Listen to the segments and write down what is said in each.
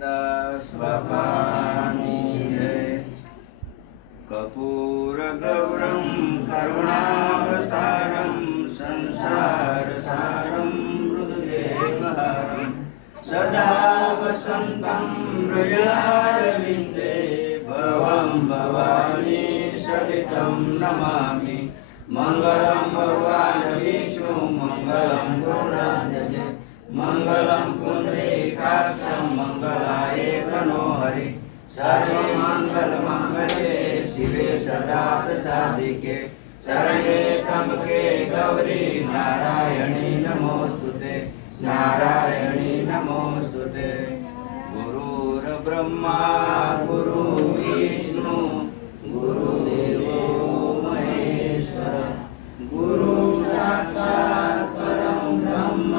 રામદાસ બાપાની જય. कर्पूरगौरं करुणावतारं संसारसारं मृदुदेवहारं सदा वसन्तं हृदयारविन्दे भवं भवानी सहितं नमामि. मङ्गलं भगवान् विष्णु मङ्गलं गरुडाध्वज मङ्गलं पुण्डरीकाक्षं मङ्गलाय तनोहरि. सर्वमङ्गलमङ्गले शिवे सदासाधिके शरण्ये त्र्यम्बके गौरी नारायणी नमोस्तुते नारायणी नमोस्तुते. गुरुर्ब्रह्मा गुरुर्विष्णु गुरुदेवो महेश्वर गुरु साक्षात् परं ब्रह्म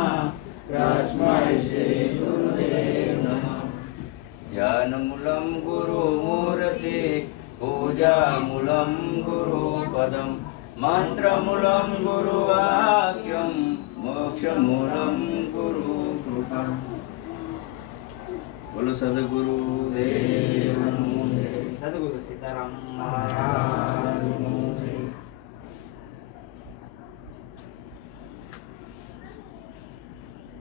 तस्मै श्री गुरुदेव नमः. ध्यानमूलं गुरुमूर्ति पूजामूलं गुरुपदं मंत्रमूलं गुरुवाक्यं मोक्षमूलं गुरुकृपा. बोलो सद्गुरु देव. सद्गुरु सीताराम महाराज.